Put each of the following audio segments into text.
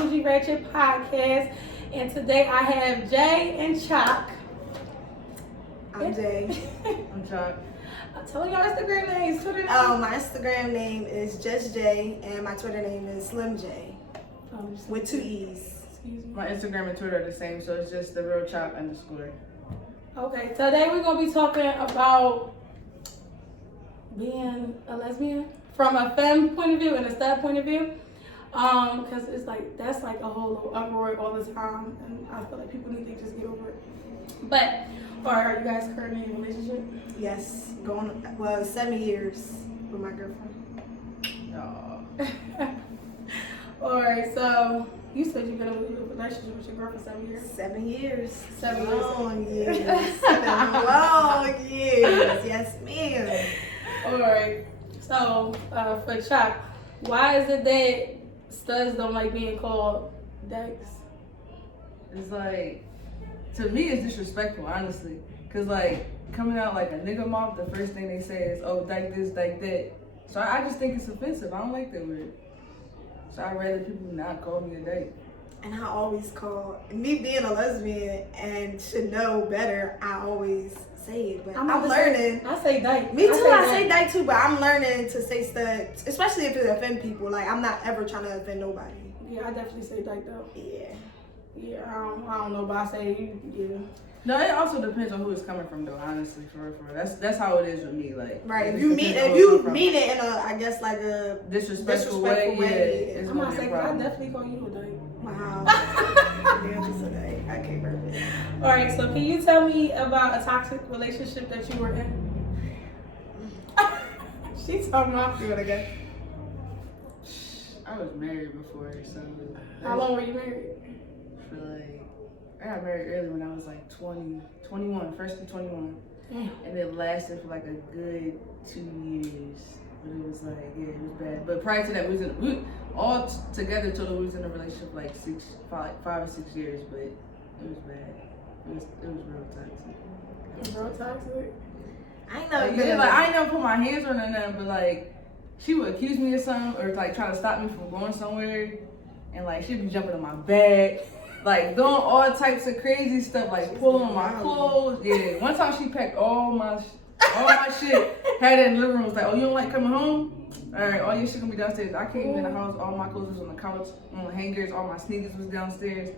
Bougie Ratchet Podcast. And today I have Jay and Choc. I'm Jay. I'm Choc. Tell me your Instagram names, Twitter names. Oh, my Instagram name is just Jay, and my Twitter name is Slim J, with 2 E's. Excuse me. My Instagram and Twitter are the same, so it's just the real Choc _. Okay, today we're gonna be talking about being a lesbian from a femme point of view and a stud point of view. Because it's like that's like a whole uproar all the time, and I feel like people need to just get over it. But, are you guys currently in a relationship? Yes, 7 years with my girlfriend. Aw. Alright, so you said you've been in a relationship with your girlfriend for 7 years. 7 years. 7 years. Long years. 7 long years. Yes, ma'am. Alright, so for Choc, why is it that studs don't like being called dykes? It's like, to me, it's disrespectful, honestly. Because, like, coming out like a nigga mouth, the first thing they say is, oh, dyke this, dyke that. So I just think it's offensive. I don't like that word. So I'd rather people not call me a dyke. And I always call, me being a lesbian and should know better, I always say it. But I'm learning. I say dyke. Me too, I say dyke too, but I'm learning to say stud, especially if it offend people. Like, I'm not ever trying to offend nobody. Yeah, I definitely say dyke though. Yeah. Yeah, I don't know, but I say, yeah. No, it also depends on who it's coming from, though. Honestly, for real. That's how it is with me. Like, Right. If it you depends mean on if who you it's from. mean it in a, I guess like a disrespectful way, way, yeah, it's I'm gonna not be a saying I problem. definitely call you a dyke. wow. Damn, just a day. I can't remember. Alright, so can you tell me about a toxic relationship that you were in? She's talking about Do it again. I was married before, so. how long were you married? For like, I got married early when I was like 21, first to 21. Damn. And it lasted for like a good 2 years. But it was like, yeah, it was bad. But prior to that, we all together total we was in a relationship like 5 or 6 years, but it was bad. It was real toxic. It was real toxic. I know. Like, yeah, like I ain't never put my hands on her or nothing, but like she would accuse me of something or like try to stop me from going somewhere, and like she'd be jumping on my back, like doing all types of crazy stuff, like pulling on my clothes. Yeah, one time she packed all my shit, had it in the living room. Was like, oh, you don't like coming home? All right, all your shit gonna be downstairs. I came in the house, all my clothes was on the couch, on the hangers, all my sneakers was downstairs.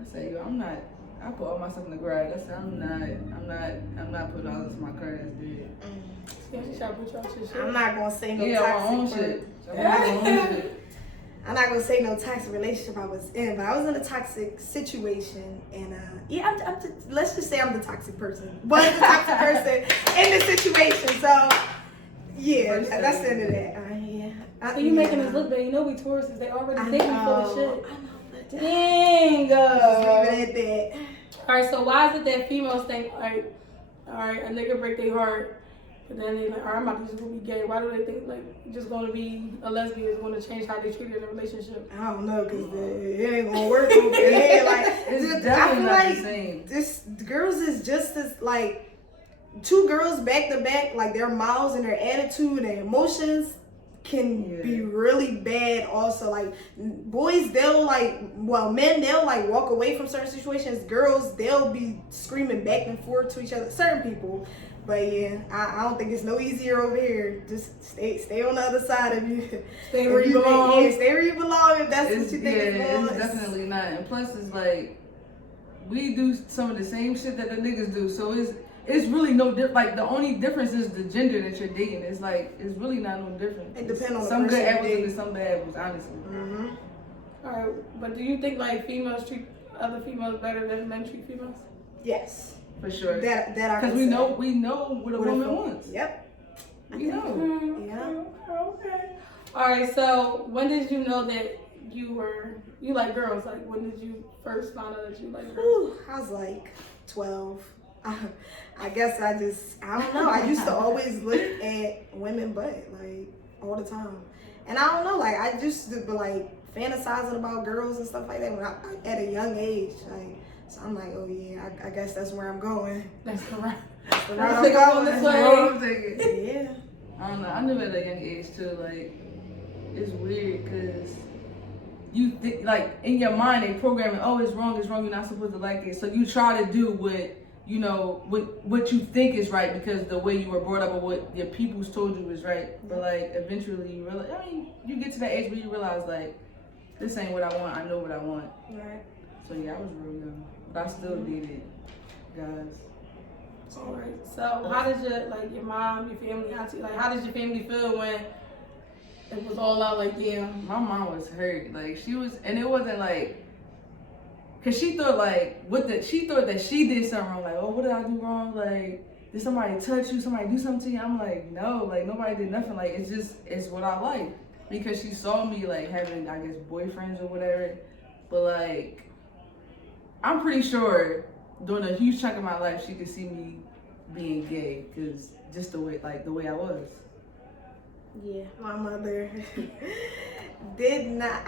I said, yo, I'm not. I put all my stuff in the garage. I said, I'm not putting all this in my car. That's dead. Yeah, she tried to put you on shit. I'm not gonna say no Yeah, my own toxic. shit. I'm not my own shit. I'm not gonna say no toxic relationship I was in, but I was in a toxic situation, and yeah, let's just say I'm the toxic person. Was the toxic person in the situation, so yeah, that's the end of that. Yeah. So you making us look bad. You know we tourists. They already think we full of shit. I know, but Dang. just leave it at that. Alright, so why is it that females think, alright, a nigga break their heart, but then they like, alright, I'm about to just gonna be gay. Why do they think like just gonna be a lesbian is gonna change how they treat you in a relationship? I don't know, cause it ain't gonna work over there. Like, It's I definitely feel not like the same. this girls is just as like 2 girls back to back, like their mouths and their attitude and emotions can be really bad. Also, like boys, they'll men, they'll like walk away from certain situations. Girls, they'll be screaming back and forth to each other. Certain people. But yeah, I don't think it's no easier over here. Just stay on the other side of you. Stay where you belong. Yeah, stay where you belong if that's what you think it's is definitely not. And plus, it's like we do some of the same shit that the niggas do. So it's really no different. Like the only difference is the gender that you're dating. It's like it's really not no different. It depends on the some person good you apples date. and some bad apples, honestly. Mm-hmm. Alright, but do you think like females treat other females better than men treat females? Yes. For sure. That I Because can say. we know what a woman wants. Yep. We know. Yeah. Okay. Alright, so when did you know that you like girls? Like when did you first find out that you like girls? Whew, I was like 12. I guess I don't know. I used to always look at women butt, like, all the time. And I don't know, like, I used to be, like, fantasizing about girls and stuff like that when at a young age. Like, so I'm like, oh, yeah, I guess that's where I'm going. That's correct. That's the route I I'm think I'm on going. this That's way. what I'm thinking. Yeah. I don't know. I knew at a young age too. Like, it's weird because you like in your mind they program it, oh, it's wrong, you're not supposed to like it. So you try to do what you know what you think is right because the way you were brought up or what your peoples told you is right. But like eventually you realize, I mean, you get to that age where you realize like this ain't what I want. I know what I want. Right. So yeah, I was real young, but I still did it, guys. Alright. So how did your mom, your family, auntie, like how did your family feel when it was all out? Like, yeah, My mom was hurt. Like she was, and it wasn't like, cause she thought like she thought that she did something wrong. Like, oh, what did I do wrong? Like, did somebody touch you? Somebody do something to you? I'm like, no, like nobody did nothing. Like it's what I like. Because she saw me like having, I guess, boyfriends or whatever. But like, I'm pretty sure during a huge chunk of my life she could see me being gay, cause just the way I was. Yeah, my mother did not.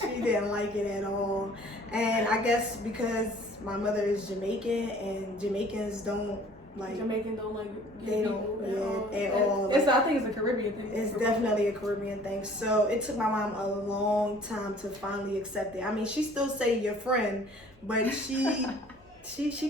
She didn't like it at all, and I guess because my mother is Jamaican and Jamaicans don't like. Jamaican don't like They don't at all. I think it's a Caribbean thing. It's definitely a Caribbean thing. So it took my mom a long time to finally accept it. I mean, she still say your friend, but she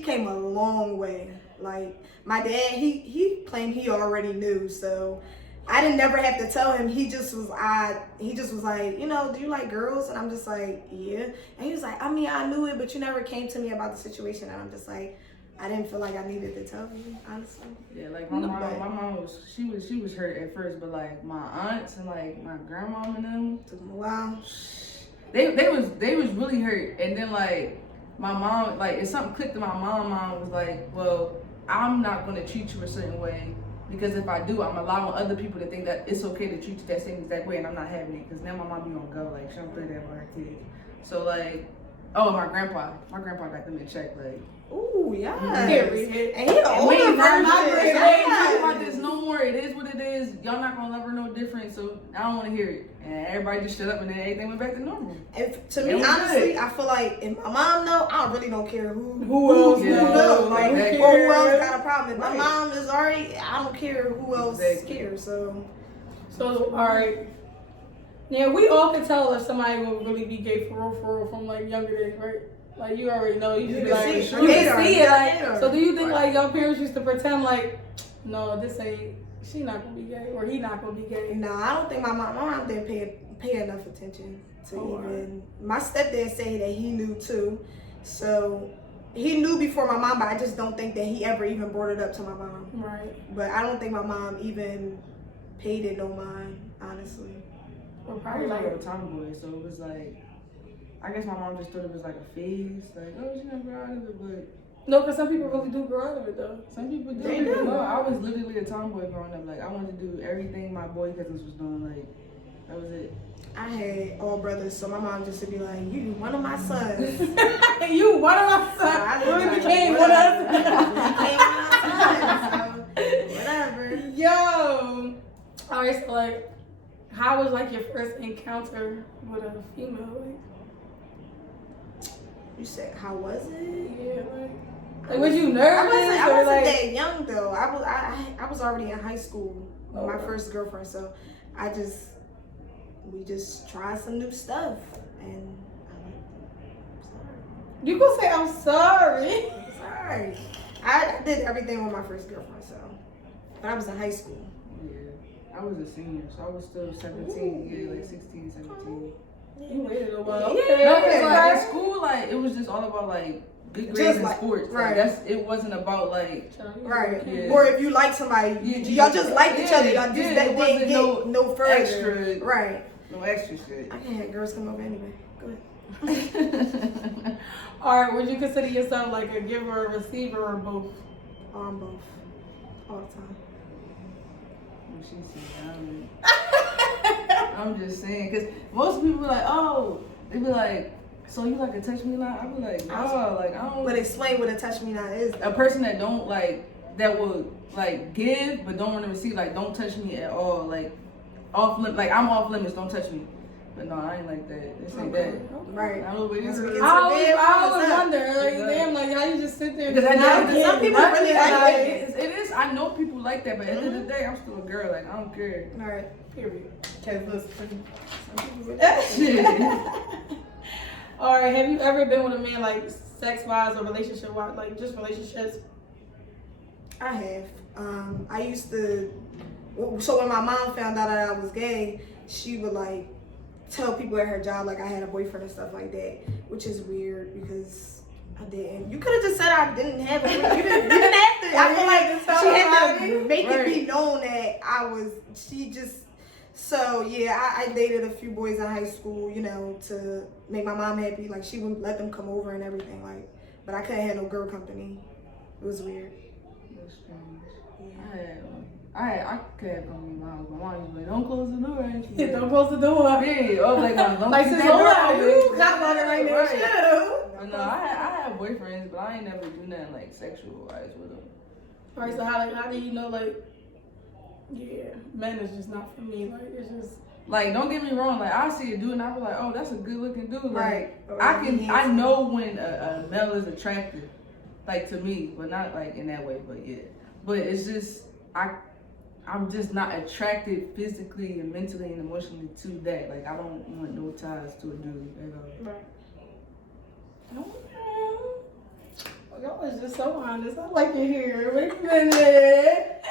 came a long way. Like my dad, he claimed he already knew, so I didn't never have to tell him. He just was like, you know, do you like girls? And I'm just like, yeah. And he was like, I mean, I knew it, but you never came to me about the situation. And I'm just like, I didn't feel like I needed to tell you, honestly. Yeah, like my mom was she was hurt at first, but like my aunts and like my grandmom and them Took him a while. they was really hurt. And then like my mom, like if something clicked in my mom was like, well, I'm not gonna treat you a certain way because if I do, I'm allowing other people to think that it's okay to treat you that same exact way, and I'm not having it because now my mom be on go, like she don't play that with her kids. So like, oh, my grandpa got them in check, like. Ooh, yeah. Period. And he the older We ain't version. talking about this no more. It is what it is. Y'all not gonna love her no different, so I don't want to hear it. And everybody just shut up, and then everything went back to normal. And to me, It was honestly, good. I feel like if my mom know, I really don't care who else knows, like exactly. or who else got a problem. If my Right. mom is already, I don't care who else Exactly. cares. So alright. Yeah, we all can tell if somebody will really be gay for real from like younger days, right? Like you already know, you can like see it. you can see it. Like, Yeah. so do you think like your parents used to pretend like, no, this ain't, she not gonna be gay or he not gonna be gay? no, I don't think my mom didn't pay enough attention to even. My stepdad said that he knew too, so he knew before my mom, but I just don't think that he ever even brought it up to my mom. Right. But I don't think my mom even paid it no mind, honestly. Or I probably was like like, a tomboy, so it was like, I guess my mom just thought it was like a phase, like, oh, she's gonna grow out of it, but no, because some people really do grow out of it though. some people do. They do. No, I was literally a tomboy growing up. Like, I wanted to do everything my boy cousins was doing. Like, that was it. I had all brothers, so my mom just would be like, "You one of my sons." You one of my So I sons. just Really like, became one of us. Became one of my sons, so whatever. Yo. Alright, so like, how was like your first encounter with a female? Like, You said, how was it? yeah, like was you nervous? I or wasn't like, that young though. I was already in high school with my Okay. first girlfriend, so we just tried some new stuff, and you gonna say I'm sorry? I'm sorry. I did everything with my first girlfriend, so but I was in high school. Yeah. I was a senior, so I was still 17, yeah, like 16, 17. You waited a while. Yeah. Okay. No, because like Right. at school, like it was just all about like good grades Just in like- sports. right. Like, it wasn't about like Right. Yeah. Or if you like somebody, y'all just liked each other. Y'all just yeah, that it wasn't didn't get no further. extra. Right. No extra shit. I can't have girls come over anyway. Go ahead. Alright, would you consider yourself like a giver, a receiver, or both? On both. All the time. She said, I'm just saying, because most people be like, oh, they be like, so you like to touch me a lot? I be like, no, like I don't. But explain what a touch me not is. A person that don't like, that will like give but don't want to receive, like don't touch me at all, like like I'm off limits, don't touch me. But no, I ain't like that. This ain't that. Right. I don't know what you That's what heard. it I always What's up? wonder, like, Exactly. damn, like how you just sit there. Because I and know not some give people nothing, really like like, it. It is. I know people like that, but at the end of the day, I'm still a girl. Like, I don't care. All right. Period. Cause listen. Shit. All right. Have you ever been with a man like sex-wise or relationship-wise, like just relationships? I have. I used to. So when my mom found out that I was gay, she would like tell people at her job like I had a boyfriend and stuff like that, which is weird because I didn't. You could have just said I didn't have a boyfriend. You didn't have to. I feel like she had to make it be known that I was. She just. So yeah, I dated a few boys in high school, you know, to make my mom happy. Like she would let them come over and everything, like. But I couldn't have no girl company. It was weird. That's strange. I could have come in my house. My mom was like, don't close the door. Yeah, don't close the door. Yeah, I was like, don't Like, keep since that door hold on, open. you got one right there Right. too. But no, I have boyfriends, but I ain't never do nothing like sexual-wise with them. All right, so how do you know, like, yeah, men is just not for me. Like, it's just. Like, don't get me wrong. Like, I see a dude and I be like, oh, that's a good-looking dude. Like, Right. I know when a male is attractive, like to me, but not like in that way. But yeah, but it's just I'm just not attracted physically and mentally and emotionally to that. Like, I don't want no ties to a dude at all. Right. Okay. Well, y'all is just so honest. I like it here. Wait a minute.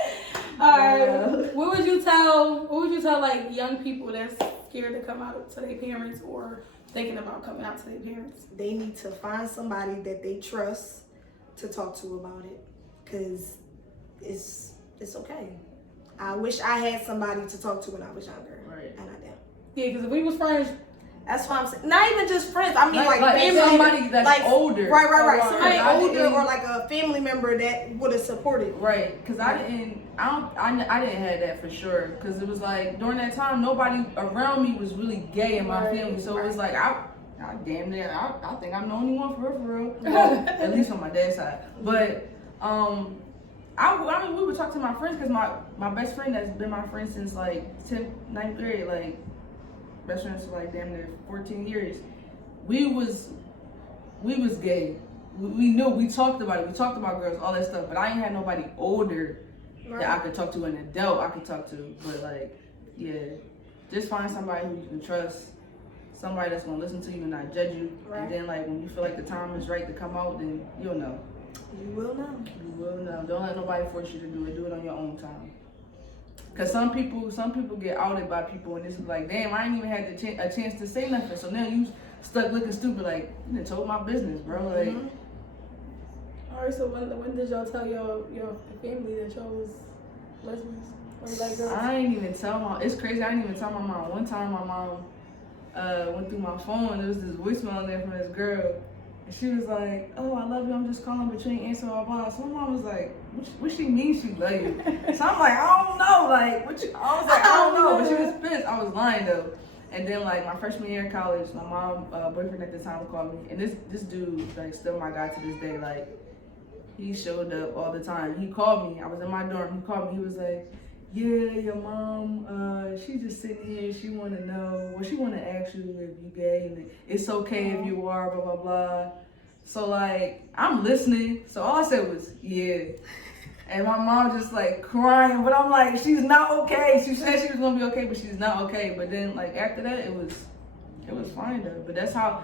All right. What would you tell like young people that's scared to come out to their parents or thinking about coming out to their parents? They need to find somebody that they trust to talk to about it, cause it's okay. I wish I had somebody to talk to when I was younger, Right. and I didn't. Yeah, because if we was friends, That's why I'm saying. Not even just friends. I mean, like family, somebody that's like, older. Right. Or Somebody I older didn't- or like a family member that would have supported. Right, because I didn't have that for sure. Because it was like during that time, nobody around me was really gay in my family, so it was like I damn near I think I'm the only one for real. Well, at least on my dad's side. But I mean, we would talk to my friends because my best friend that's been my friend since like 10th, 9th grade, like best friends for like damn near 14 years. We was gay. We knew, we talked about it. We talked about girls, all that stuff. But I ain't had nobody older that I could talk to, an adult I could talk to. But like, yeah, just find somebody who you can trust. Somebody that's gonna listen to you and not judge you. Right. And then like when you feel like the time is right to come out, then you'll know. You will know. You will know. Don't let nobody force you to do it. Do it on your own time. Cause some people get outed by people and it's like, damn, I ain't even had a chance to say nothing. So now you stuck looking stupid, like you done told my business, bro. Like, all right. So when did y'all tell your family that y'all was lesbians or like girls? I ain't even tell my. It's crazy. I didn't even tell my mom. One time, my mom went through my phone. There was this voicemail in there from this girl. And she was like, oh, I love you, I'm just calling, but you ain't answering my blah. So my mom was like, what she mean she love you? So I'm like, I don't know, like, I was like, I don't know, but she was pissed. I was lying though. And then like my freshman year in college, my mom, boyfriend at the time called me. And this dude, like still my guy to this day, like, he showed up all the time. He called me, I was in my dorm, he called me, he was like, yeah, your mom, she just sitting here, she want to know, well, she want to ask you if you gay, and it's okay if you are, blah, blah, blah. So, like, I'm listening, so all I said was, yeah. And my mom just, like, crying, but I'm like, she's not okay. She said she was going to be okay, but she's not okay. But then, like, after that, it was fine, though. But that's how,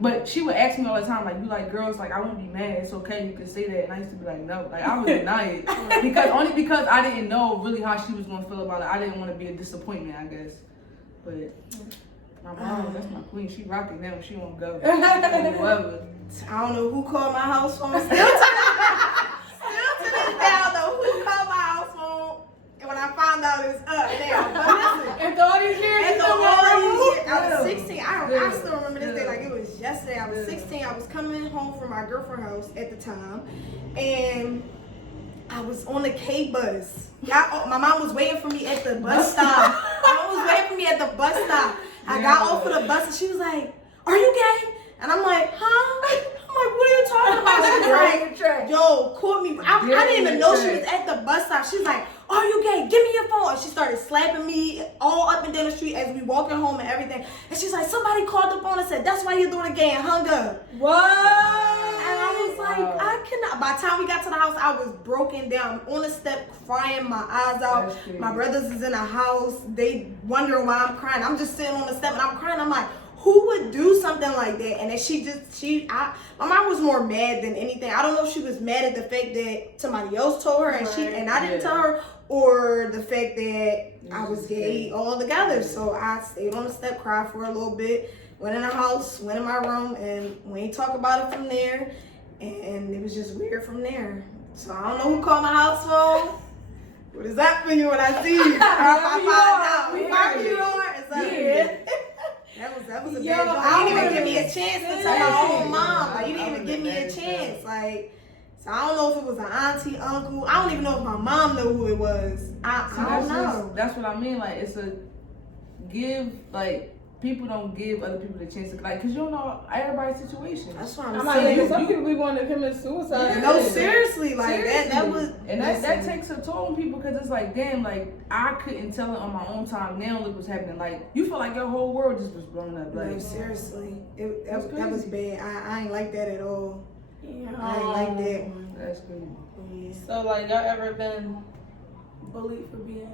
but she would ask me all the time, like, you like girls? Like, I wouldn't be mad. It's okay, you can say that. And I used to be like, no. Like, I would deny it. because I didn't know really how she was going to feel about it. I didn't want to be a disappointment, I guess. But my mom, that's my queen. She rocking now. She won't go. Whoever. I don't know who called my house phone. Still to this day, I don't know who called my house phone. And when I found out it's up now. But listen. After all these years, I was 16. I still remember this day like it was yesterday. I was 16. I was coming home from my girlfriend's house at the time. And I was on the K bus. My mom was waiting for me at the bus stop. My mom was waiting for me at the bus stop. I got off of the bus and she was like, are you gay? And I'm like, huh? I'm like, what are you talking about? She's like, yo, caught me. I didn't even know she was at the bus stop. She's like, are you gay? Give me your phone. And she started slapping me all up and down the street as we walking home and everything. And she's like, somebody called the phone and said, that's why you're doing it gay, and hung up. What? And I was like, I cannot. By the time we got to the house, I was broken down on the step, crying my eyes out. My brothers is in the house. They wondering why I'm crying. I'm just sitting on the step and I'm crying. I'm like, who would do something like that? And then my mom was more mad than anything. I don't know if she was mad at the fact that somebody else told her and I didn't tell her, or the fact that I was gay all together. So I stayed on the step, cried for a little bit, went in the house, went in my room, and we ain't talk about it from there. And it was just weird from there. So I don't know who called my house phone. What does that mean when I see you? I find out. Whoever you are, it's like, That was a bad joke. You didn't even give me a chance to tell my own mom. Like, you didn't even give me a chance. Like, so I don't know if it was an auntie, uncle. I don't even know if my mom knew who it was. I don't know. That's what I mean. Like, it's a give, like, people don't give other people the chance to, like, because you don't know everybody's situation. That's what I'm saying. Like, some people be wanting to commit suicide. Yeah. No, seriously. Like, that was. And that takes a toll on people, because it's like, damn, like, I couldn't tell it on my own time. Now look what's happening. Like, you feel like your whole world just was blown up. Like, no, seriously. That was bad. I ain't like that at all. Yeah. I ain't like that. That's crazy. Yeah. So, like, y'all ever been bullied for being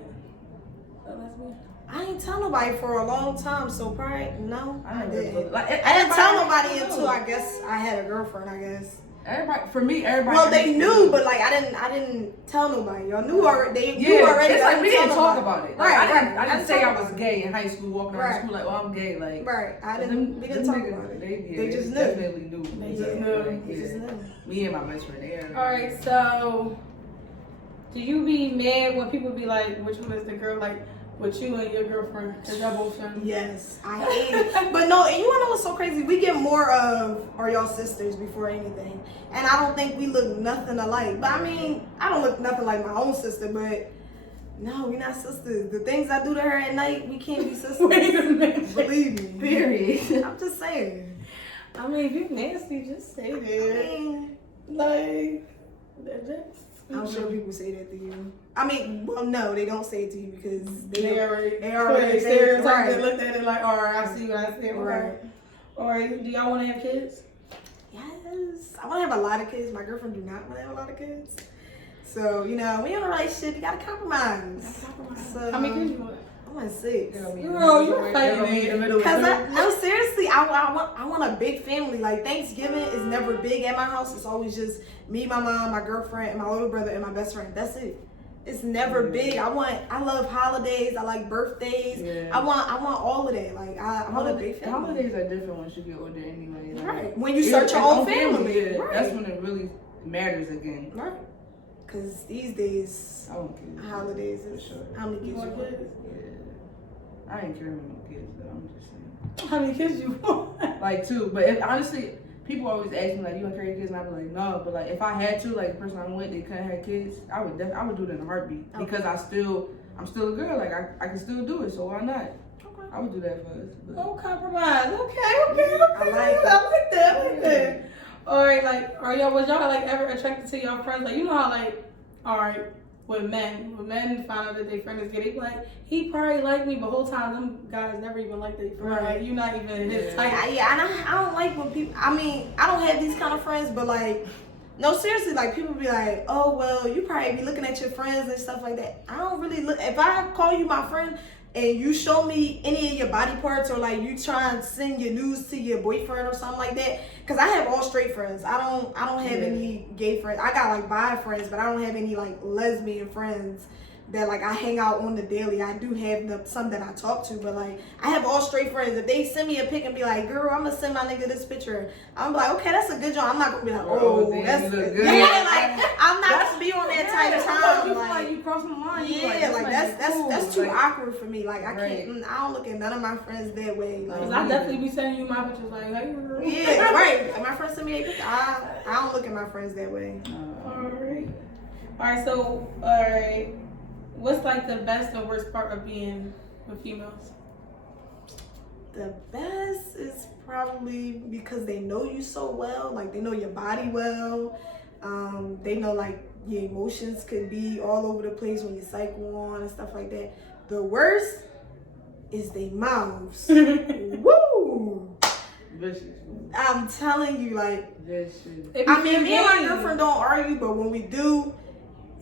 a lesbian? I ain't tell nobody for a long time, so probably no. I didn't. Like, I didn't tell nobody until I guess I had a girlfriend. I guess. Everybody. Well, they knew, but like I didn't tell nobody. Y'all knew already. They knew already. It's like we didn't talk about it. Like, Right. I didn't say I was gay in high school, walking around school like, oh, I'm gay. Like, right. We didn't talk about it. They just knew. Definitely knew. They just knew. They just knew. Me and my best friend there. All right, so do you be mad when people be like, which one is the girl? Like, with you and your girlfriend, because y'all both friends. Yes, I hate it. But no, and you wanna know what's so crazy? We get more of, are y'all sisters before anything. And I don't think we look nothing alike. But I mean, I don't look nothing like my own sister, but no, we're not sisters. The things I do to her at night, we can't be sisters. Wait a minute. Believe me. Period. I'm just saying. I mean, if you nasty, just say I that. mean, Like, that's... I'm sure people say that to you. I mean, well, no, they don't say it to you because They already stereotyped right. and Looked at it like, all right, I see what I see. Right. All right, do y'all want to have kids? Yes. I want to have a lot of kids. My girlfriend do not want to have a lot of kids. So, you know, when you're in a relationship, you got to compromise. So, How many kids you want? I want 6. Girl, you're fighting. Because no, seriously, I want a big family. Like, Thanksgiving is never big at my house. It's always just me, my mom, my girlfriend, and my little brother, and my best friend. That's it. It's never big. I love holidays. I like birthdays. Yeah. I want all of that. Like, I want a big family. Holidays are different once you get older anyway. Like, Right. When you start your own family. Yeah, Right. that's when it really matters again. Right. Because these days, I want kids. holidays is For sure. how many kids you want? Yeah. I ain't carrying no kids though. I'm just saying. How many kids you want? Like 2, but honestly, people always ask me like, "You gonna carry kids?" And I be like, "No." But like, if I had to, like the person I'm with, they couldn't have kids, I would do it in a heartbeat because I'm still a girl. Like I can still do it, so why not? Okay. I would do that for us. But. No compromise. Okay. I like that. All right, like, was y'all like ever attracted to your friends? Like, you know how like, all right, when men find out that their friend is gay, they be like, he probably like me, but whole time them guys never even like their friend. Right. Like, you're not even his type. I don't like when people. I mean, I don't have these kind of friends, but like, no, seriously, like people be like, oh well, you probably be looking at your friends and stuff like that. I don't really look. If I call you my friend and you show me any of your body parts, or like you try and send your news to your boyfriend or something like that, because I have all straight friends. I don't have any gay friends. I got like bi friends, but I don't have any like lesbian friends that like I hang out on the daily. I do have some that I talk to, but like I have all straight friends. If they send me a pic and be like, girl, I'm gonna send my nigga this picture, I'm like, okay, that's a good job. I'm not gonna be like, oh, that's you good. look good. Yeah, like I'm not gonna be on that type of time. You feel like you crossing the line. Yeah, like that's too awkward for me. Like I Right. can't. I don't look at none of my friends that way. Like, Cause I definitely be sending you my pictures like, hey girl. yeah, right. If my friends send me a picture, I don't look at my friends that way. Alright, so alright. What's like the best or worst part of being with females? The best is probably because they know you so well. Like they know your body well. They know like your emotions could be all over the place when you cycle on and stuff like that. The worst is they mouths. Woo! vicious. I'm telling you, like, Vicious. I mean, me and my girlfriend don't argue, but when we do,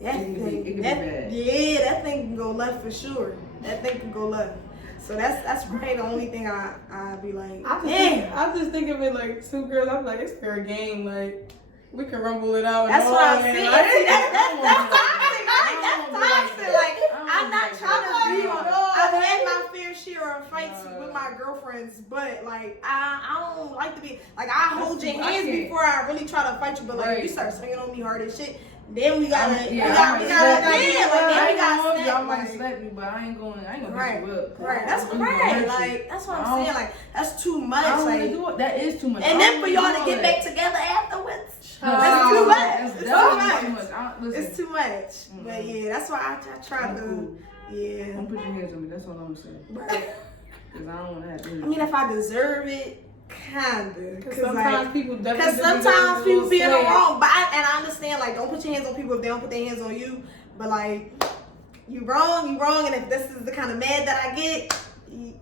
that It can be thing, bad. yeah, that thing can go left for sure. That thing can go left. So that's probably the only thing I be like, I just think of it like two girls. I'm like, it's fair game. Like, we can rumble it out. That's what I'm and saying. like- See, that's toxic. Like, I'm not trying to be on. I've had my fair share of fights with my girlfriends, but like, I don't like to be like, I hold your hands before I really try to fight you. But like, if you start swinging on me hard as shit, then we gotta, like, then we gotta y'all might snap. slap me, but I ain't gonna Right, beat you up. right. That's I'm gonna right. hurt you. Like, that's what I'm saying. Like, that's too much. I don't Like, wanna do it. That is too much. and then for y'all to get back together afterwards. No, That's too much. That's It's definitely too much. It's too much. But yeah, that's why I try to. Cool. Yeah. Don't put your hands on me. That's all I'm gonna say. Right. Cause I don't want to have to. I mean, if I deserve it, kinda. Cause sometimes people definitely. Because sometimes people be in the wrong. But I understand, like, don't put your hands on people if they don't put their hands on you. But like, you wrong. And if this is the kind of mad that I get, you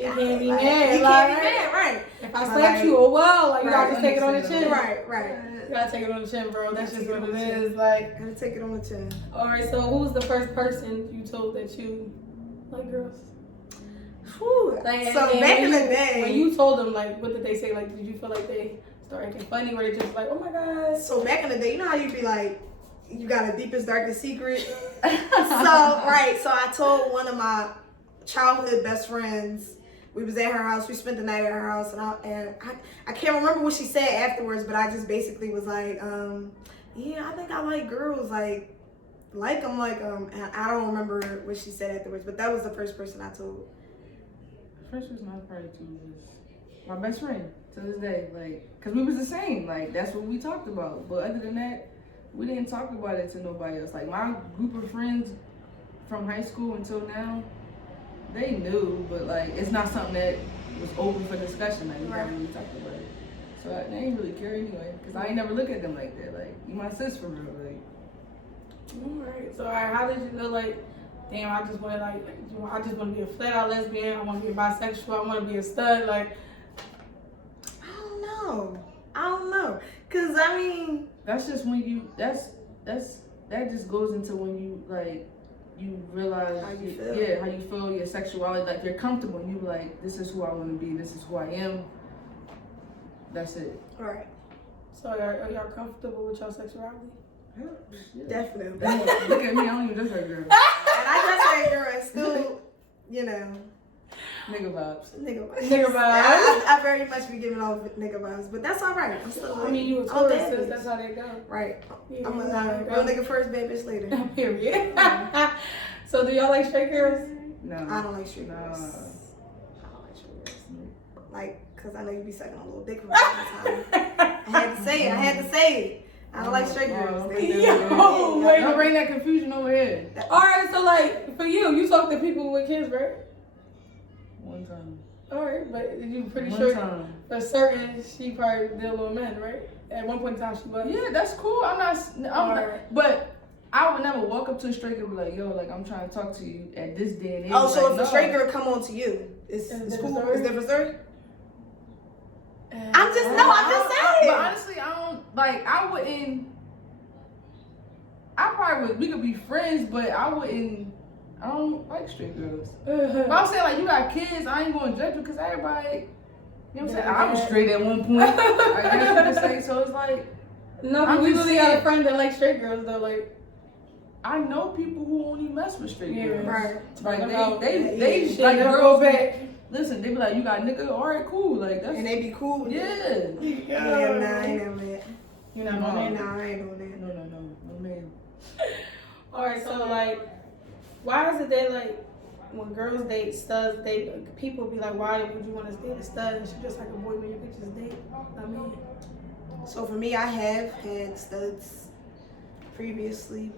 can't be like, mad. You Like, can't be mad, right? If I slap you, oh well, like you Right, gotta just take it on the chin. Right. You gotta take it on the chin, bro. That's just what it chin. is. Like, Gotta take it on the chin. all right. So who's the first person you told that you like girls? Whew. Like, So and back when in you- the day, when you told them, like, what did they say? Like, did you feel like they started acting funny, or they just like, oh my god? so back in the day, you know how you be like, you got a deepest, darkest secret. So I told one of my childhood best friends. We was at her house. We spent the night at her house, and I can't remember what she said afterwards, but I just basically was like, yeah, I think I like girls, like them, and I don't remember what she said afterwards, but that was the first person I told. The first person I probably told was my best friend to this day, like, cause we was the same, like that's what we talked about. But other than that, we didn't talk about it to nobody else. Like my group of friends from high school until now, they knew, but like it's not something that was open for discussion. Like we never really talked about it, so they ain't really care anyway. Cause I ain't never look at them like that. Like you my sis for real, like. Alright. So how did you know, like, damn, I just want to be a flat out lesbian. I want to be a bisexual. I want to be a stud. Like, I don't know, cause I mean, That's just when you. That just goes into when you like. You realize How you feel. Yeah, how you feel, your sexuality, like you're comfortable and you like, this is who I want to be, this is who I am. That's it. all right, so are y'all comfortable with your sexuality? Yeah. definitely. Look at me, I don't even dress like a girl. And I just like girl and still, you know, Nigga vibes. nigga vibes. Nigga vibes. I very much be giving off nigga vibes, but that's all right. I'm still. I mean, you a I'm Taurus, bad sis, bitch. that's how they go. Right. Yeah, I'm that's how a they real go. nigga first, bad bitch later. Period. So do y'all like straight girls? No. I don't like straight No. girls. I don't like straight girls. Like, cause I know you be sucking on a little dick from time to time. I had to say it. I don't like straight girls. Okay, Yo, wait. Don't bring that confusion over here. All right, so like for you talk to people with kids, right? One time. All right, but you pretty One sure time. for certain she probably deal with men, right? At one point in time she was. Yeah, that's cool. Alright. But I would never walk up to a straight girl and be like, yo, like I'm trying to talk to you at this day and age. Oh, so like, if a straight girl come on to you, it's different cool. story? It's different story. And- I'm just saying. But honestly, I wouldn't. I probably would. We could be friends, but I don't like straight girls. But I'm saying, like, you got kids, I ain't gonna judge you because everybody, you know what I'm saying? I was straight at one point. I guess you could say. So it's like, No, I'm but we just really got a saying- friend that likes straight girls though. Like, I know people who only mess with straight yeah, girls. Right. Like they shit, like never girls go back. Listen, they be like, you got nigga, all right, cool, like that's And they be cool. With it. yeah. Yeah, nah, I ain't never that. You know what I mean? Nah, I ain't doing that. No, man. All right, so like, why is it that like when girls date studs, people be like, why would you want to date a stud? And she just like a boy when you could just date. I mean, So for me, I have had studs previously,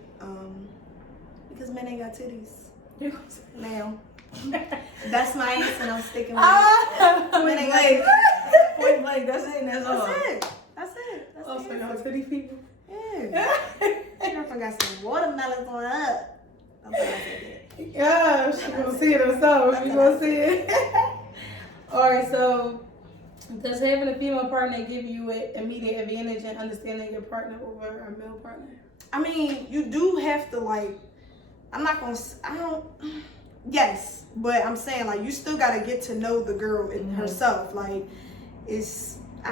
because men ain't got titties. you know what I'm saying? Now, that's my answer, and I'm sticking with it. Ah, Men ain't got like, titties. Point blank, that's it, that's all. That's it. That's it. That's oh, so the y'all answer. titty people. Yeah. My girlfriend got some watermelons on her. I'm glad I said that. Yeah, she gonna see it herself. She gonna see it. All right, so Does having a female partner give you an immediate advantage in understanding your partner over a male partner? I mean, you do have to like. Yes, but I'm saying like you still gotta get to know the girl herself. Like, I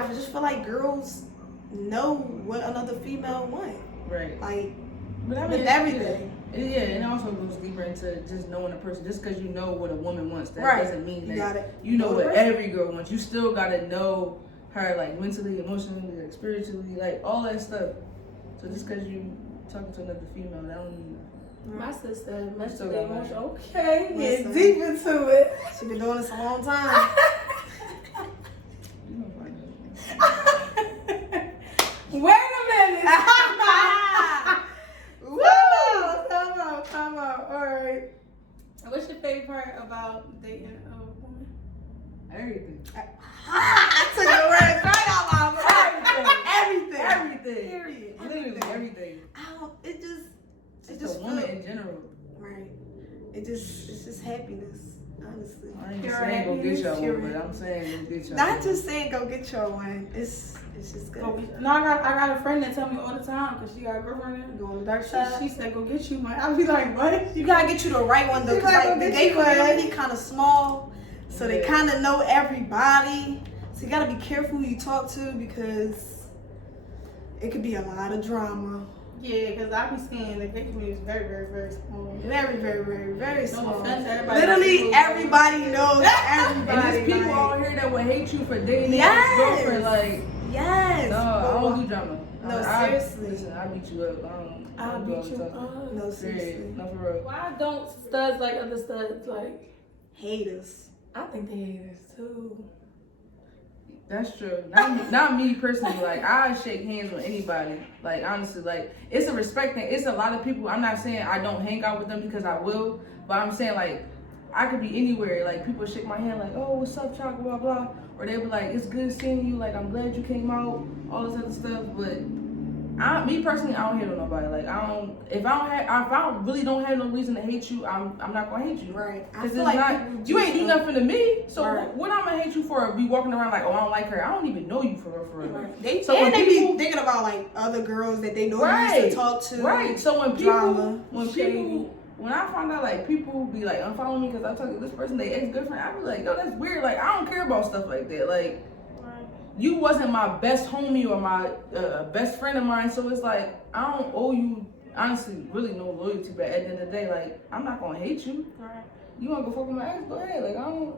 just feel like girls know what another female want. Right. Like, but I mean, with everything. Yeah, and it also goes deeper into just knowing a person. Just because you know what a woman wants, that doesn't mean that you know what every girl wants. You still gotta know her, like, mentally, emotionally, like, spiritually, like, all that stuff. So just because you talking to another female, that don't mean nothing. My sister, mentally, got emotional. Okay, Listen. get deep into it. She been doing this a long time. You don't find out. Wait a minute. Time out. All right. What's your favorite part about dating a woman? Everything. I took the words right out my mouth. Everything. Period. Literally everything. It Just just a woman feels in general. right. It's just happiness, honestly. I ain't Pure saying go get your happiness, one, but I'm saying go get your Not one. just saying go get your one. It's just good. No, I got a friend that tell me all the time because she got a girlfriend. Go on the dark She side. said, "Go get you one." I'll be like, "What?" You gotta get you the right one though, You cause gotta like go the get gay you one. community kind of small, so they Yeah. kind of know everybody. So you gotta be careful who you talk to because it could be a lot of drama. Yeah, because I be seeing the gay community is very, very, very small. Very, very, very, very No small. offense to everybody. Literally everybody knows And everybody. there's people like, out here that would hate you for dating their Yes. girlfriend. Like, yes. no, I don't do drama. No, I seriously. Listen, I beat you up. I'll do beat all you the time. up. No, seriously. Period. No, for real. Why don't studs like other studs? Like, Haters. I think they hate us too. That's true. Not me personally. Like, I shake hands with anybody. Like, honestly, like, it's a respect thing. It's a lot of people. I'm not saying I don't hang out with them because I will, but I'm saying, like, I could be anywhere. Like, people shake my hand, like, oh, what's up, Choc, blah, blah. Or they be like, it's good seeing you. Like, I'm glad you came out. All this other stuff. But me personally, I don't hate on nobody. Like, if I really don't have no reason to hate you, I'm not gonna hate you. Right. I Because feel it's like not, people you ain't do nothing to me. So Right. what I'm gonna hate you for? Be walking around like, oh, I don't like her. I don't even know you for real. Right. They So when be people- thinking about like other girls that they know Right. used to talk to. Right. So when people, Drama, when I find out like people be like unfollowing me because I talk to this person, they ex-girlfriend, I be like, yo, that's weird. Like, I don't care about stuff like that. Like, you wasn't my best homie or my best friend of mine, so it's like I don't owe you honestly really no loyalty. But at the end of the day, like, I'm not gonna hate you. Right. You wanna go fuck with my ex? Go ahead. Like, I don't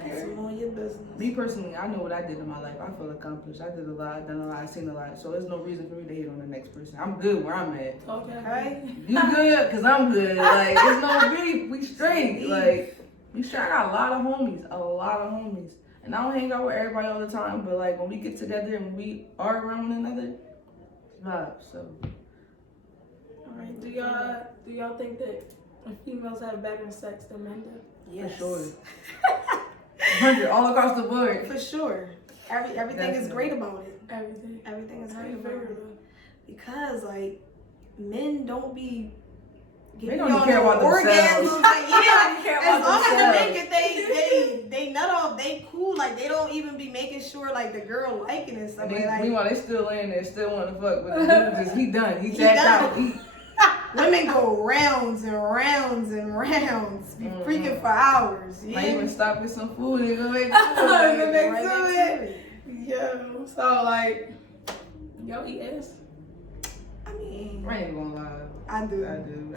That's care. none of your business. Me personally, I know what I did in my life. I feel accomplished. I did a lot, done a lot, seen a lot. So there's no reason for me to hate on the next person. I'm good where I'm at. Okay. You good? Cause I'm good. Like, it's no beef. We straight. Like, we straight. I got a lot of homies. And I don't hang out with everybody all the time, but like when we get together and we are around one another, it's vibes. So. All right. Do y'all think that females have better sex than men do? Yes. For sure. 100 all across the board. For sure. Everything is Definitely. great about it. Everything is great about it. Because like men don't be They don't even care about themselves. orgasms. Like, yeah, care as about long as themselves. they make it, they nut off, they cool. Like they don't even be making sure like the girl liking it and stuff. And Like, meanwhile, they still laying there, still want to fuck. But the dude just, he done. He tapped done. out. women go rounds and rounds and rounds, be freaking for hours. Might Yeah. even stop get some food and go back Go to back it. to it. Yo, so like, y'all eat ass? I mean, I ain't gonna lie. I do. I do.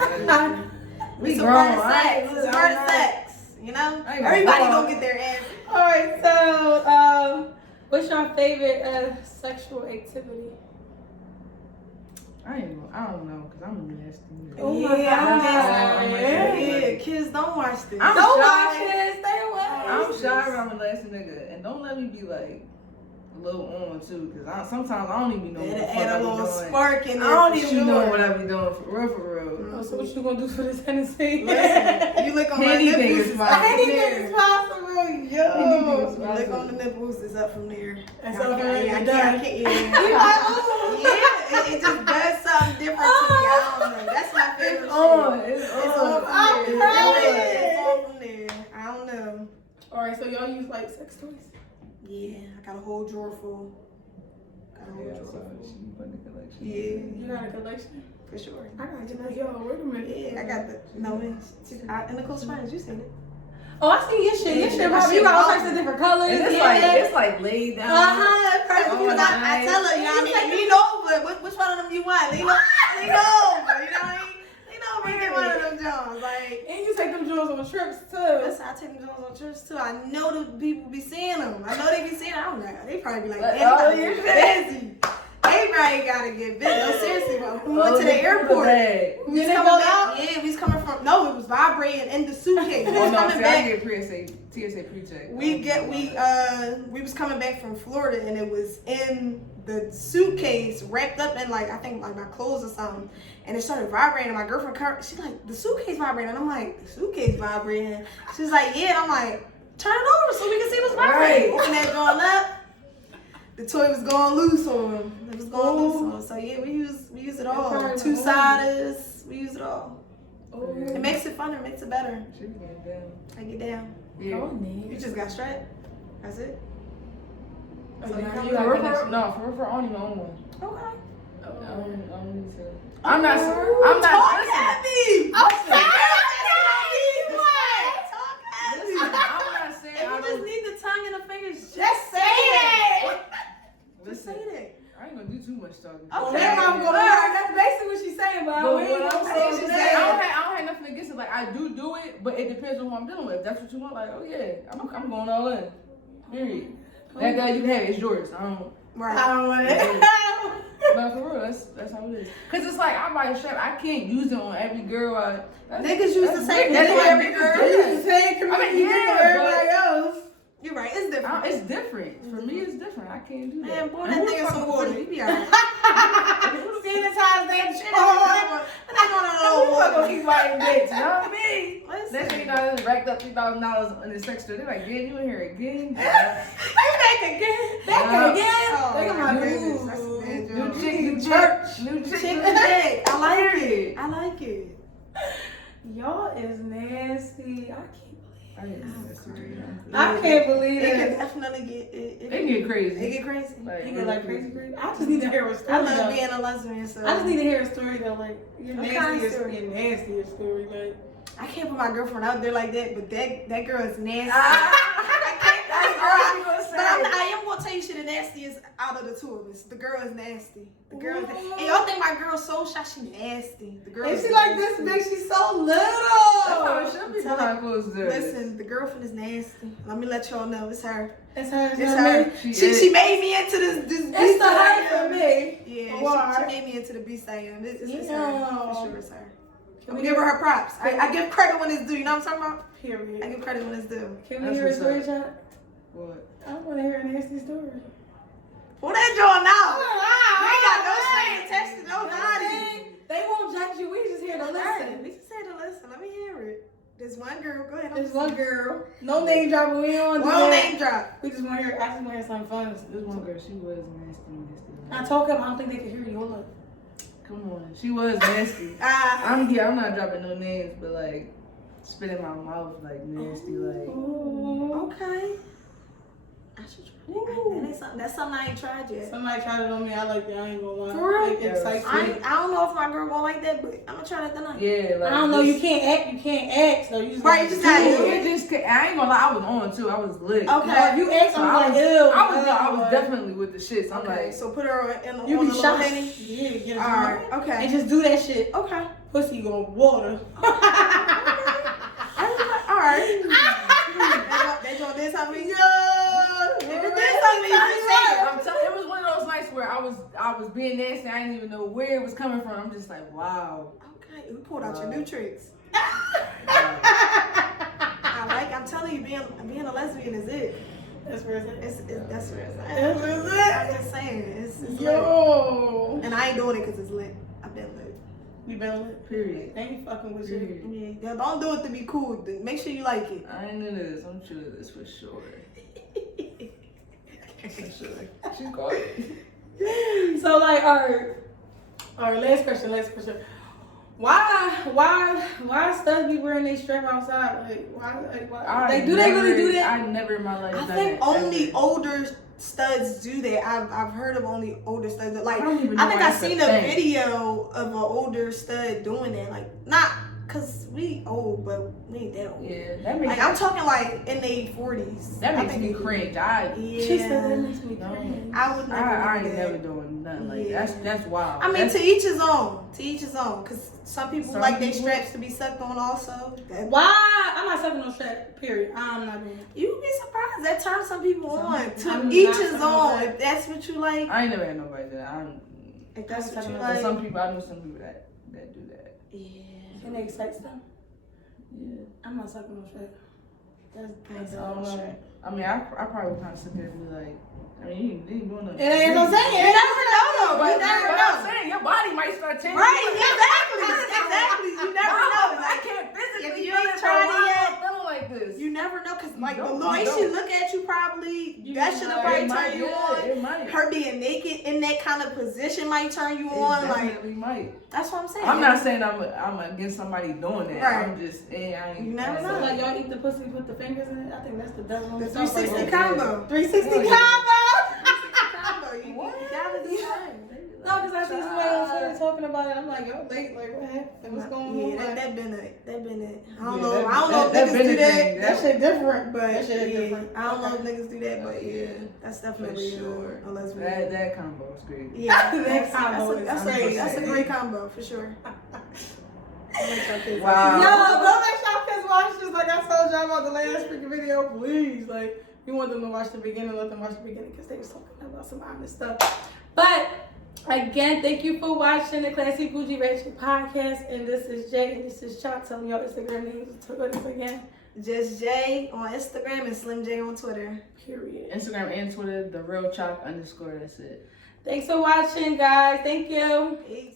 We We some grown. part of I sex. ain't- It's part of sex. You know, I ain't gonna everybody lie. gonna get their ass. All right. So, what's your favorite sexual activity? I don't know, cause I'm nasty. Oh my yeah, God. yeah. Kids, don't watch this. I'm Don't shy. watch this. Stay away. I'm shy around the last nigga, and don't let me be like a little on too, cause sometimes I don't even know what the fuck Add I a be little doing. spark in I there. don't for even sure. know what I be doing for real. Oh, so what you gonna do for this Hennessy? Listen, you lick on my Anything nipples, is it's fine. up from Anything there. is possible, Anything yo. is You lick on the nipples, it's up from there. That's I okay, can't- you're I done. can't, You yeah. like, oh. Yeah, it just does something different to me. I don't know. That's my favorite It's on. shit. It's It's on. on from I'm there. crying. It's on from there. I don't know. All right, so y'all use like sex toys? Yeah, I got a whole drawer full. Got a whole Yeah, drawer so full. she put the collection. Yeah, You got a collection? for sure. I gotta get that. Yo, wait a minute. Yeah, I got the and the close friends. You seen it? Oh, I seen your shit. Your shit, my Bobby. shit You got all bomb. types of different colors. And it's like laid down. Perfect. Oh, Because I tell her, you know what I mean? Lean over. Which one of them you want? Lean over. You know what I mean? Lean over and get one of them Jones. Like, And you take them jewels on trips too. that's how I take them Jones on trips too. I know the people be seeing them. I know they be seeing them. I don't know. They probably be like, man, you're busy. They probably gotta get busy. No, seriously, bro. We went to the airport. We was Did it coming go back. out? Yeah, we was coming from. No, it was vibrating in the suitcase. We Oh was no, coming see, back. I get TSA pre-check. We was coming back from Florida and it was in the suitcase wrapped up in like I think like my clothes or something, and it started vibrating. My girlfriend, she's like, the suitcase vibrating, and I'm like, the suitcase vibrating. She's like, yeah, and I'm like, turn it over so we can see what's vibrating. Open that going up. The toy was going loose on him. It was going loose on him. So yeah, we use it all. Two-siders, we use it all. Oh. It makes it funner, makes it better. She get down. I get down. Yeah. You just got strapped. That's it. Oh, So now you you got got connection. No, for only my own one. Okay. I don't need to. Talk I'm not. heavy. Listen. Listen, I'm not saying if I you just don't. need the tongue and the fingers, Just say it. Just say Listen, it. I ain't gonna do too much talking. Okay. That's what I'm gonna learn. That's basically what she's saying, but But we ain't what I'm gonna saying say is what that she's I saying. don't have nothing against it. Like I do it, but it depends on who I'm dealing with. If that's what you want, like, oh yeah, I'm going all in. Period. That guy you have is yours. I don't. Right. I don't want it. But for real, that's how it is. Cause it's like I buy a strap, I can't use it on every girl. Niggas use the same That's thing what every niggas girl. do. It's the same community you get for everybody else. You're right. It's different. It's different. For me, it's different. I can't do that. Man, boy, And that who thing the is fuck so would water. put You it- be alright. Sanitize that shit. And they going on Who the fuck all gonna keep buying bitch? You know what I mean? Listen. That $3 racked up $3,000 in the sex store. They're like, "Get you in here again?" Back again. Oh, They gonna my be goodness. That's a bad New joke. chick, new Church. new chick, Chick new and chick. dick. I like it. I like it. Y'all is nasty. I I can't believe It can it. definitely get They get crazy. It get crazy. Like, You get like crazy. I just need to hear a story. I love though. being a lesbian, so I just need to hear a story though, like your What kind of nastiest, story? your nastiest story, like. I can't put my girlfriend out there like that, but that girl is nasty. I can't. That's all you gonna say. But I am gonna tell you she the nastiest out of the two of us. The girl is nasty. The girl is nasty. And y'all think my girl's so shy, she nasty. The girl And is she like nasty. this big, she's so That's how little. it should be. Tell Behind her. closed doors. Listen, the girlfriend is nasty. Let me let y'all know it's her. It's her. It's her. She She is. made me into this It's beast the I her for am. me. Yeah, Why? she made me into the beast I am. It's her. Yeah. For sure it's her. Can I'm we gonna give her props. I give credit when it's due. You know what I'm talking about? I Period. give credit when it's due. Can we That's hear a what's story, up. Choc? What? I want to hear a nasty story. Pull that joint out. We We ain't got no string attached to nobody. They won't judge you. We just here to listen. We just had to listen. Let me hear it. There's one girl. Go ahead. There's one girl. No name dropping. We don't do Well, that. name drop. We just want to hear. I just want to hear something fun. This one girl, she was nasty. I told him I don't think they could hear you. Hold up. Come on, she was nasty. I'm not dropping no names, but like spit in my mouth like nasty, like. Okay. I should try that. That's something I ain't tried yet. Somebody tried it on me. I like that. I ain't gonna lie. For real? It excites I me. don't know if my girl gonna like that, but I'm gonna try that tonight. Yeah, like. I don't know. You can't act. You can't act. So you just Right, you just gotta do It just, I ain't gonna lie, I was on too. I was lit. Okay. No, if you act, So I'm I like, was, ew. I was definitely with the shit. So I'm Okay, like, so put her in the You on be the little shy. henny. Yeah, get it. Alright, okay. And just do that shit. Okay. Pussy gonna water. Alright. They doing this how we Yo. I'm telling you, it was one of those nights where I was being nasty. I didn't even know where it was coming from. I'm just like, wow. Okay, we pulled out your new tricks. Wow. I'm telling you, being a lesbian is it. That's where it's at. That's where it's That's at. where it's at. I'm just saying, it's lit. Yo. And I ain't doing it because it's lit. I've been lit. You been lit. Period. They ain't fucking with you. Period. Yeah, don't do it to be cool. Make sure you like it. I ain't into this. I'm sure of this for sure. For sure. She's got it. So like, all right, last question. Why studs be wearing they strap outside? Like why? They really do that? I never in my life. I think only older studs do that. I've heard of only older studs. Like I don't even know I think why I that's a seen a thing. video of an older stud doing that. Like not cause we old, but we ain't that old. Yeah, that makes Like I'm talking like in their 40s. that I makes think me they- cringe. She said that Yeah. makes me No. cringe. I would never. I do ain't that. never doing nothing like Yeah. that's wild. I mean, That's- to each his own. To each his own. Cause some people Some like their people- straps to be sucked on also. Why? I'm not sucking no strap. Period. I'm not doing it. You would be surprised. That turns some people Some on. people- To I'm each not his sucking own. no If that's what you like. I ain't never had nobody do that. If that's what you But like. Some people I know some people that do that. Yeah. Can they sex them? Yeah. I'm not sucking no strap. That's I don't know. I mean, I probably would kind of sit there and be like, I mean, you ain't doing nothing. It ain't no saying. You never know though. But You never I'm know. saying your body might start changing. Right, exactly. You never know. I Like, can't physically if you feel ain't it, tried so it why yet, am I feeling like this. you never know, cause like the don't, way you she don't. look at you, probably You that just should might- have probably It might, turned you yeah, on. it might. Her being naked in that kind of position might turn you It on. Like definitely might. that's what I'm saying. I'm not saying I'm against somebody doing that. Right. I'm just saying I ain't. You never So know. like y'all eat the pussy, put the fingers in it. I think that's the devil. The himself right 360 there. combo. 360 Oh, yeah. combo. You gotta do that. No, because I see somebody on Twitter talking about it. I'm like, yo, late. Like, what happened? What's going on? Yeah, Like, that been it. I don't Yeah, know. that- I don't know that if been niggas do a that. thing. that shit different. But That shit yeah, different. I don't know if niggas do that, but yeah, that's For definitely sure. a lesbian. That combo is great. Yeah, That combo is that's crazy. a great combo for sure. Wow. Yo, go make sure kids watch this. Like I told y'all about the last freaking video, please. Like, we want them to watch the beginning, let them watch the beginning because they was talking about some honest stuff. But again, thank you for watching the Classy Bougie Ratchet podcast. And this is Jay, and this is Choc. Telling y'all Instagram names to this again. Just Jay on Instagram and Slim J on Twitter. Period. Instagram and Twitter, the real Choc _. That's it. Thanks for watching, guys. Thank you. Peace.